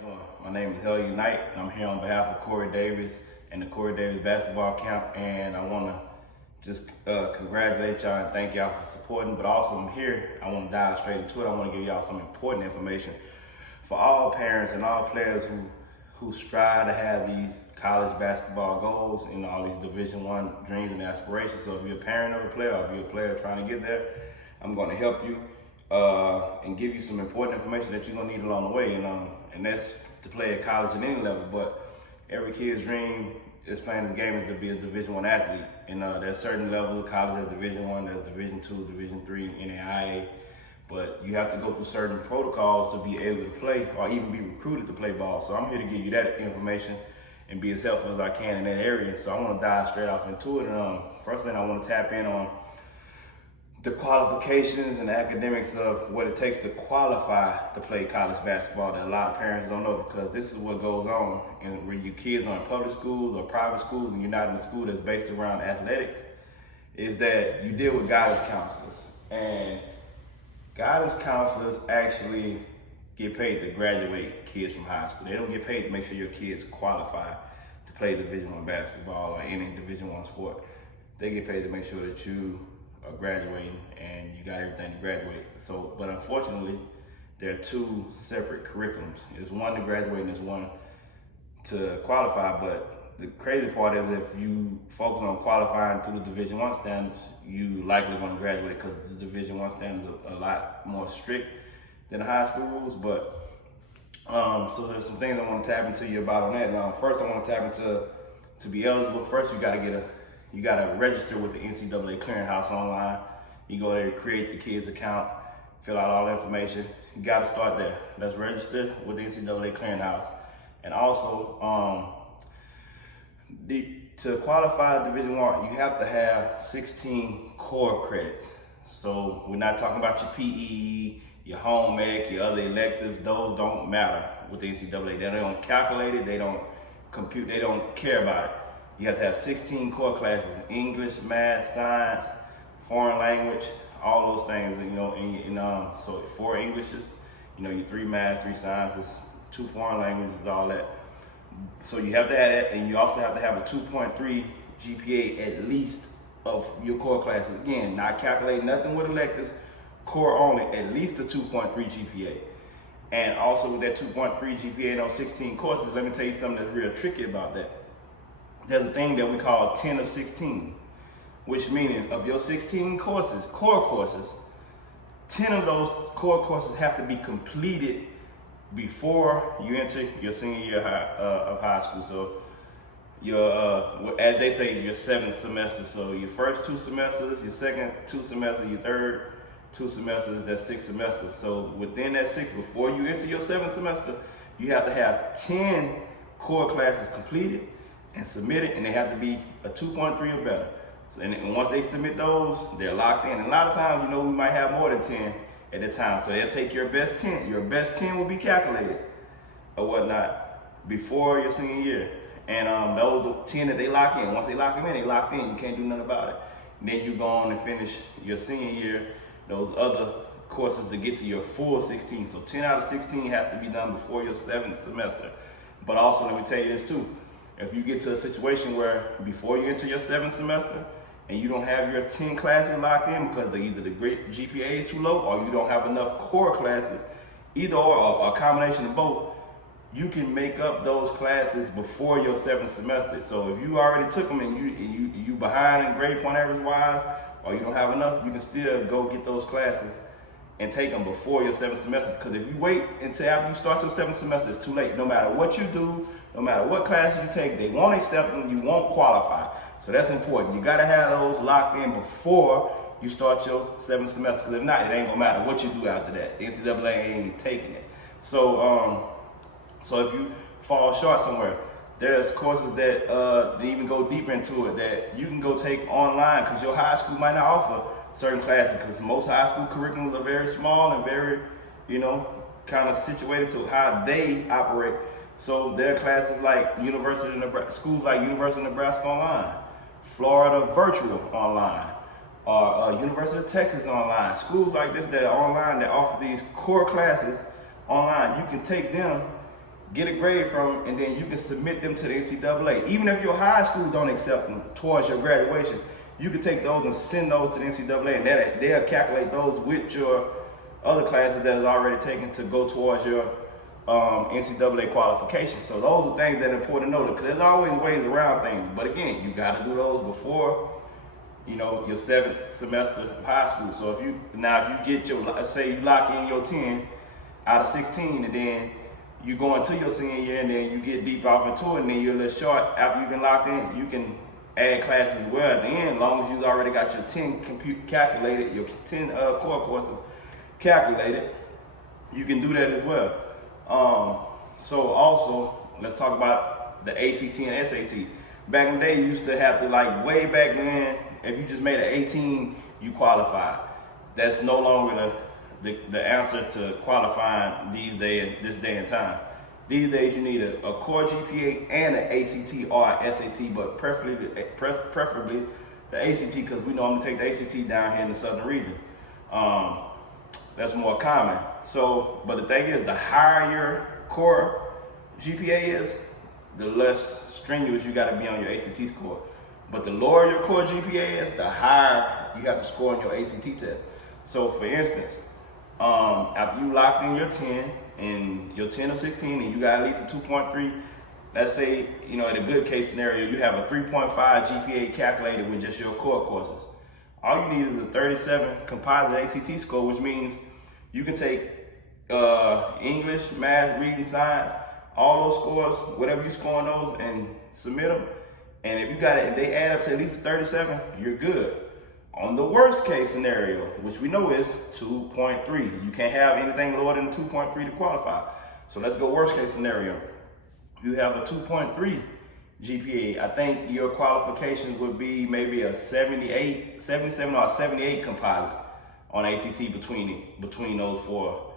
doing? My name is Hell Unite. I'm here on behalf of Corey Davis and the Corey Davis basketball camp, and I want to just congratulate y'all and thank y'all for supporting. But also, I'm here. I want to dive straight into it. I want to give y'all some important information for all parents and all players who strive to have these college basketball goals and all these Division I dreams and aspirations. So if you're a parent of a player, or if you're a player trying to get there, I'm going to help you and give you some important information that you're gonna need along the way, and that's to play at college at any level. But every kid's dream is playing this game is to be a Division I athlete, and there's certain levels of college. There's Division I, there's Division II, Division III, NCAA, but you have to go through certain protocols to be able to play or even be recruited to play ball. So I'm here to give you that information and be as helpful as I can in that area. So I want to dive straight off into it. And first thing I want to tap in on the qualifications and the academics of what it takes to qualify to play college basketball that a lot of parents don't know, because this is what goes on. And when your kids are in public schools or private schools and you're not in a school that's based around athletics, is that you deal with guidance counselors. And guidance counselors actually get paid to graduate kids from high school. They don't get paid to make sure your kids qualify to play Division I basketball or any Division I sport. They get paid to make sure that you are graduating and you got everything to graduate. So, but unfortunately, there are two separate curriculums. There's one to graduate and there's one to qualify. But the crazy part is if you focus on qualifying through the Division I standards, you likely want to graduate, because the Division I standards are a lot more strict than the high school rules. But so there's some things I want to tap into you about on that. First, I want to tap into, to be eligible, first you got to register with the NCAA Clearinghouse online. You go there, create the kid's account, fill out all the information. You got to start there. Let's register with the NCAA Clearinghouse. And also, to qualify Division I, you have to have 16 core credits. So we're not talking about your PE, your home ec, your other electives. Those don't matter with the NCAA. They don't calculate it, they don't compute, they don't care about it. You have to have 16 core classes: English, math, science, foreign language, all those things. So 4 Englishes, your 3 math, 3 sciences, 2 foreign languages, all that. So you have to have that, and you also have to have a 2.3 GPA at least of your core classes. Again, not calculating nothing with electives, core only, at least a 2.3 GPA. And also with that 2.3 GPA and those 16 courses, let me tell you something that's real tricky about that. There's a thing that we call 10 of 16, which meaning of your 16 courses, core courses, 10 of those core courses have to be completed before you enter your senior year of high school. So your, as they say, your 7th semester. So your first 2 semesters, your second 2 semesters, your third 2 semesters, that's 6 semesters. So within that 6, before you enter your 7th semester, you have to have 10 core classes completed and submitted, and they have to be a 2.3 or better. So, and once they submit those, they're locked in. And a lot of times, we might have more than 10 at the time. So they'll take your best 10. Your best 10 will be calculated or whatnot before your senior year. And those 10 that they lock in, once they lock them in, they locked in. You can't do nothing about it. And then you go on and finish your senior year, those other courses to get to your full 16. So 10 out of 16 has to be done before your 7th semester. But also, let me tell you this too. If you get to a situation where before you enter your 7th semester and you don't have your 10 classes locked in because either the great GPA is too low or you don't have enough core classes, either or a combination of both, you can make up those classes before your 7th semester. So if you already took them and you behind in grade point average wise, or you don't have enough, you can still go get those classes and take them before your 7th semester. Because if you wait until after you start your 7th semester, it's too late. No matter what you do, no matter what classes you take, they won't accept them, you won't qualify. So that's important. You gotta have those locked in before you start your 7th semester, because if not, it ain't gonna matter what you do after that. The NCAA ain't even taking it. So if you fall short somewhere, there's courses that even go deeper into it that you can go take online, because your high school might not offer certain classes, because most high school curriculums are very small and very, kind of situated to how they operate. So there are classes like schools like University of Nebraska Online, Florida Virtual Online, or University of Texas Online. Schools like this that are online that offer these core classes online, you can take them get a grade from, and then you can submit them to the NCAA. Even if your high school don't accept them towards your graduation, you can take those and send those to the NCAA, and they'll calculate those with your other classes that is already taken to go towards your NCAA qualifications. So those are things that are important to know, because there's always ways around things. But again, you got to do those before, you know, your 7th semester of high school. So if you get your, let's say you lock in your 10 out of 16, and then you go into your senior year, and then you get deep off into it, and then you're a little short after you've been locked in, you can add classes as well at the end, as long as you've already got your 10 calculated, your 10 core courses calculated. You can do that as well. So also, let's talk about the ACT and SAT. Back in the day, you used to have to, like way back when, if you just made an 18, you qualified. That's no longer the answer to qualifying this day and time. These days, you need a core GPA and an ACT or an SAT, but preferably the ACT, because we normally take the ACT down here in the southern region. That's more common. So, but the thing is, the higher your core GPA is, the less strenuous you got to be on your ACT score. But the lower your core GPA is, the higher you have to score on your ACT test. So, for instance, after you locked in your 10 and your 10 or 16, and you got at least a 2.3, let's say, you know, in a good case scenario, you have a 3.5 GPA calculated with just your core courses. All you need is a 37 composite ACT score, which means you can take English, math, reading, science, all those scores, whatever you score on those, and submit them. And if you got it, if they add up to at least 37, you're good. On the worst case scenario, which we know is 2.3, you can't have anything lower than 2.3 to qualify. So let's go worst case scenario. You have a 2.3 GPA. I think your qualifications would be maybe a 77 or a 78 composite on ACT between those 4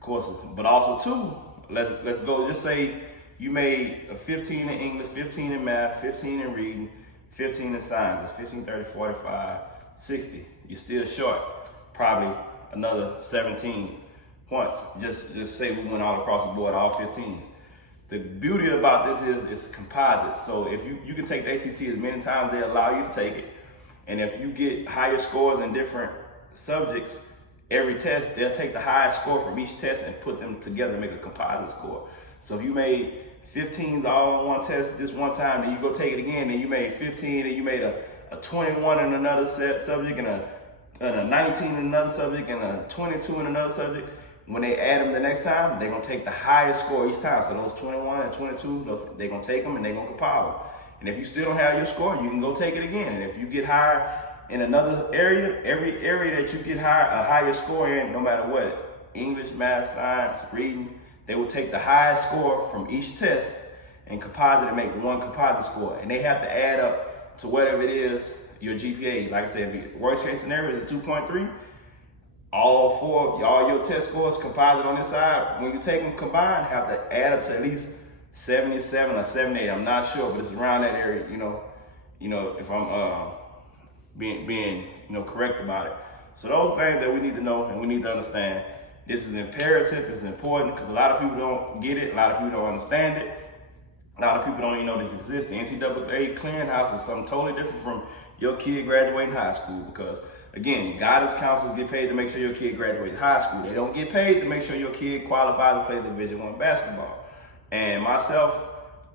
courses. But also too, let's go, just say you made a 15 in English, 15 in math, 15 in reading, 15 in science. That's 15, 30, 45, 60. You're still short, probably another 17 points. Just say we went all across the board, all 15s. The beauty about this is it's composite. So if you can take the ACT as many times they allow you to take it. And if you get higher scores in different subjects, every test, they'll take the highest score from each test and put them together and make a composite score. So if you made 15s all on one test this one time, then you go take it again, and you made 15, and you made a 21 in another subject, and a 19 in another subject, and a 22 in another subject. When they add them the next time, they're going to take the highest score each time. So those 21 and 22, they're going to take them and they're going to compile them. And if you still don't have your score, you can go take it again. And if you get higher in another area, every area that you get a higher score in, no matter what, English, math, science, reading, they will take the highest score from each test and composite and make one composite score. And they have to add up to whatever it is, your GPA. Like I said, if your worst case scenario is a 2.3, all your test scores composite on this side, when you take them combined, have to add up to at least 77 or 78. I'm not sure, but it's around that area, you know, if I'm being correct about it. So those things that we need to know and we need to understand. This is imperative, it's important, because a lot of people don't get it, a lot of people don't understand it, a lot of people don't even know this exists. The NCAA Clearinghouse is something totally different from your kid graduating high school, because again, guidance counselors get paid to make sure your kid graduates high school. They don't get paid to make sure your kid qualifies to play Division I basketball. And myself,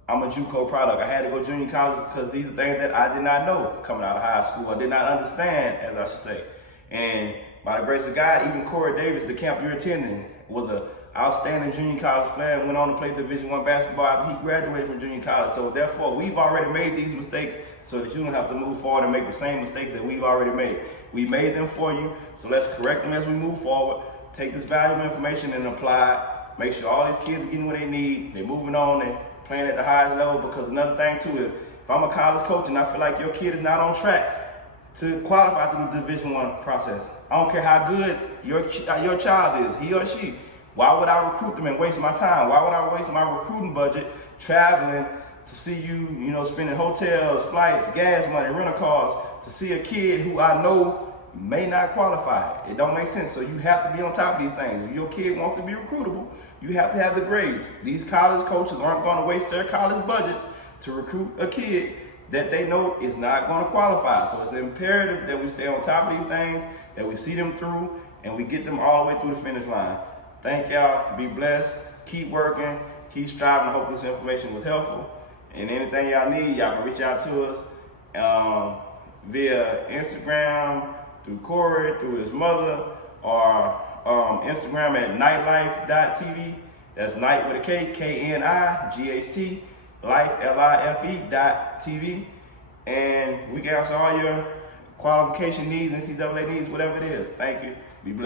I'm a JUCO product. I had to go junior college because these are things that I did not know coming out of high school. I did not understand, as I should say. And by the grace of God, even Corey Davis, the camp you're attending, was an outstanding junior college player and went on to play Division I basketball after he graduated from junior college. So therefore, we've already made these mistakes so that you don't have to move forward and make the same mistakes that we've already made. We made them for you, so let's correct them as we move forward. Take this valuable information and apply it. Make sure all these kids are getting what they need. They're moving on, they're playing at the highest level, because another thing too is, if I'm a college coach and I feel like your kid is not on track to qualify through the Division I process, I don't care how good your child is, he or she. Why would I recruit them and waste my time? Why would I waste my recruiting budget traveling to see you, spending hotels, flights, gas money, rental cars, to see a kid who I know may not qualify? It don't make sense. So you have to be on top of these things. If your kid wants to be recruitable, you have to have the grades. These college coaches aren't going to waste their college budgets to recruit a kid that they know is not going to qualify. So it's imperative that we stay on top of these things, that we see them through, and we get them all the way through the finish line. Thank y'all. Be blessed. Keep working. Keep striving. I hope this information was helpful. And anything y'all need, y'all can reach out to us via Instagram, through Corey, through his mother, or Instagram at nightlife.tv. That's night with a K, K-N-I-G-H-T, life, L-I-F-E.tv. And we can answer all your qualification needs, NCAA needs, whatever it is. Thank you.